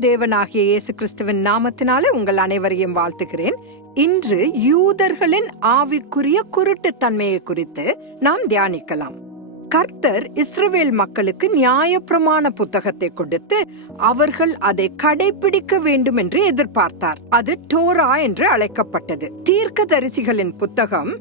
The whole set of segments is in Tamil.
தேவனாகிய இயேசு கிறிஸ்துவின் நாமத்தினாலே உங்கள் அனைவரையும் வாழ்த்துகிறேன். இன்று யூதர்களின் ஆவிக்குரிய குருட்டுத்தன்மையை குறித்து நாம் தியானிக்கலாம். கர்த்தர் இஸ்ரவேல் மக்களுக்கு நியாயப்பிரமாண புத்தகத்தை கொடுத்து அவர்கள் அதை கடைபிடிக்க வேண்டும் என்று எதிர்பார்த்தார். அது டோரா என்று அழைக்கப்பட்டது. தீர்க்க தரிசிகளின் புத்தகம்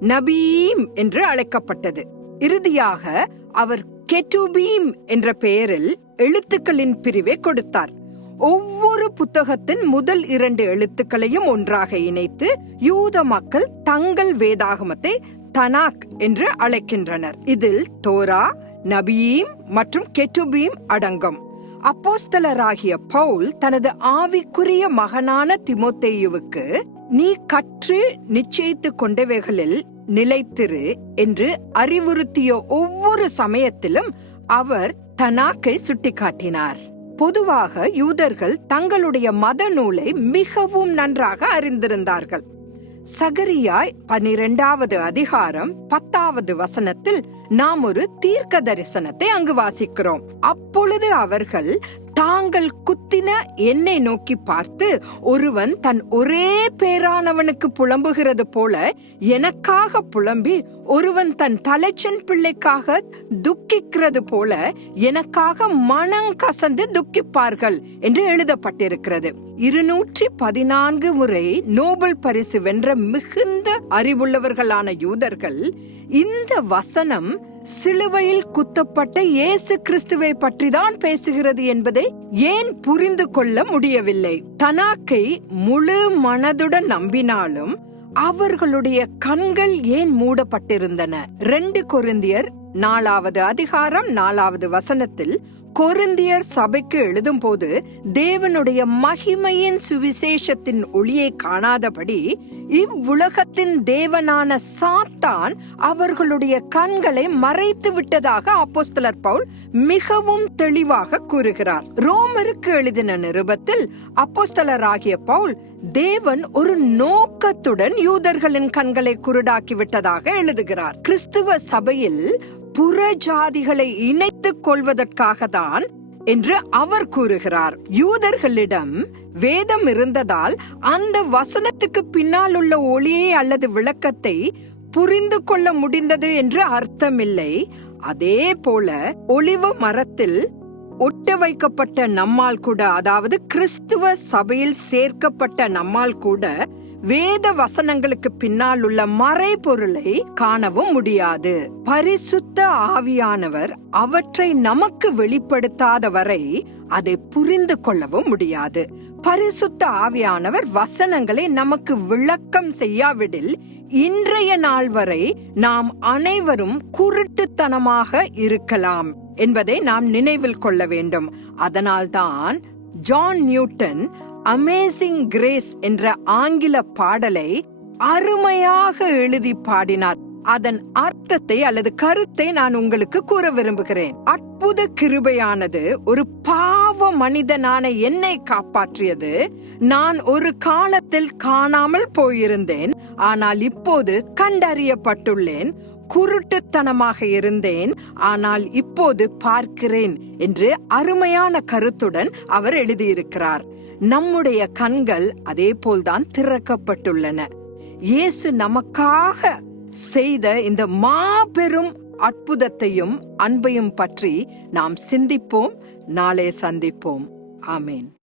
நபீம் என்று அழைக்கப்பட்டது. இறுதியாக அவர் கெட்டுபீம் என்ற பெயரில் எழுத்துக்களின் பிரிவை கொடுத்தார். ஒவ்வொரு புத்தகத்தின் முதல் இரண்டு எழுத்துக்களையும் ஒன்றாக இணைத்து யூத மக்கள் தங்கள் வேதாகமத்தை தனாக் என்று அழைக்கின்றனர். இதில் தோரா நபீம் மற்றும் கெட்டுபீம் அடங்கும். அப்போஸ்தலராகிய பவுல் தனது ஆவிக்குரிய மகனான திமோத்தேயுவுக்கு நீ கற்று நிச்சயித்துக் கொண்டவைகளில் நிலைத்திரு என்று அறிவுறுத்திய ஒவ்வொரு சமயத்திலும் அவர் தனாக்கை சுட்டிக்காட்டினார். பொதுவாக யூதர்கள் தங்களுடைய மத நூலை மிகவும் நன்றாக அறிந்திருந்தார்கள். சகரியாய் பனிரெண்டாவது அதிகாரம் பத்தாவது வசனத்தில் நாம் ஒரு தீர்க்க தரிசனத்தை அங்கு வாசிக்கிறோம். அப்பொழுது அவர்கள் தாங்கள் குத்தின என்னை நோக்கி பார்த்து ஒருவன் தன் ஒரே பேரானவனுக்கு புலம்புகிறது போல எனக்காக புலம்பி ஒருவன் தன் தலைச்சன் பிள்ளைக்காக துக்கிக்கிறது போல எனக்காக மனம் கசந்து துக்கிப்பார்கள் என்று எழுதப்பட்டிருக்கிறது. இருநூற்றி பதினான்கு முறை நோபல் பரிசு வென்ற மிகுந்த அறிவுள்ளவர்களான யூதர்கள் இந்த வசனம் சிலுவையில் குத்தப்பட்ட இயேசு கிறிஸ்துவை பற்றிதான் பேசுகிறது என்பதை ஏன் புரிந்து கொள்ள முடியவில்லை? தனாக்கை முழு மனதுடன் நம்பினாலும் அவர்களுடைய கண்கள் ஏன் மூடப்பட்டிருந்தன? ரெண்டு கொருந்தியர் நாலாவது அதிகாரம் நாலாவது வசனத்தில் கொருந்தியர் சபைக்கு எழுதும் போது தேவனுடைய மகிமையின் சுவிசேஷத்தின் ஒளியை காணாதபடி இவ்வுலகத்தின் தேவனான சாத்தான் அவர்களுடைய கண்களை மறைத்து விட்டதாக அப்போஸ்தலர் பவுல் மிகவும் தெளிவாக கூறுகிறார். ரோமருக்கு எழுதின நிருபத்தில் அப்போஸ்தலர் ஆகிய பவுல் தேவன் ஒரு நோக்கத்துடன் யூதர்களின் கண்களை குருடாக்கி விட்டதாக எழுதுகிறார். கிறிஸ்துவ சபையில் புற ஜாதிகளை இணைத்துக் கொள்வதற்காக தான் என்று அவர் கூறுகிறார். யூதர்களிடம் வேதம் இருந்ததால் அந்த வசனத்துக்கு பின்னால் உள்ள ஒளியை அல்லது விளக்கத்தை புரிந்து கொள்ள முடிந்தது என்று அர்த்தமில்லை. அதே போல ஒளிவ மரத்தில் ஒட்ட வைக்கப்பட்ட நம்மால் கூட அதாவது கிறிஸ்துவ சபையில் சேர்க்கப்பட்ட நம்மால் கூட வேத வசனங்களுக்கு பின்னால் உள்ள மறைபொருளை காணவும் முடியாது. பரிசுத்த ஆவியானவர் அவற்றை நமக்கு வெளிப்படுத்தாத வரை அதை புரிந்து கொள்ளவும் முடியாது. பரிசுத்த ஆவியானவர் வசனங்களை நமக்கு விளக்கம் செய்யாவிடில் இன்றைய நாள் வரை நாம் அனைவரும் குருட்டுத்தனமாக இருக்கலாம் என்பதை நாம் நினைவில் கொள்ள வேண்டும். அதனால்தான் ஜான் நியூட்டன் அமேசிங் கிரேஸ் என்ற ஆங்கில பாடலை அருமையாக எழுதி பாடினார். அதன் அர்த்தத்தை அல்லது கருத்தை நான் உங்களுக்கு கூற விரும்புகிறேன். அற்புத கிருபையானது ஒரு பாவ மனிதனான என்னை காப்பாற்றியது. நான் ஒரு காலத்தில் காணாமல் போயிருந்தேன். ஆனால் இப்போது கண்டறியப்பட்டுள்ளேன். குருட்டுத்தனமாக இருந்தேன். ஆனால் இப்போது பார்க்கிறேன் என்று அருமையான கருத்துடன் அவர் எழுதியிருக்கிறார். நம்முடைய கண்கள் அதே போல்தான் திறக்கப்பட்டுள்ளன. இயேசு நமக்காக செய்த இந்த மாபெரும் அற்புதத்தையும் அன்பையும் பற்றி நாம் சிந்திப்போம் நாளே சந்திப்போம். ஆமேன்.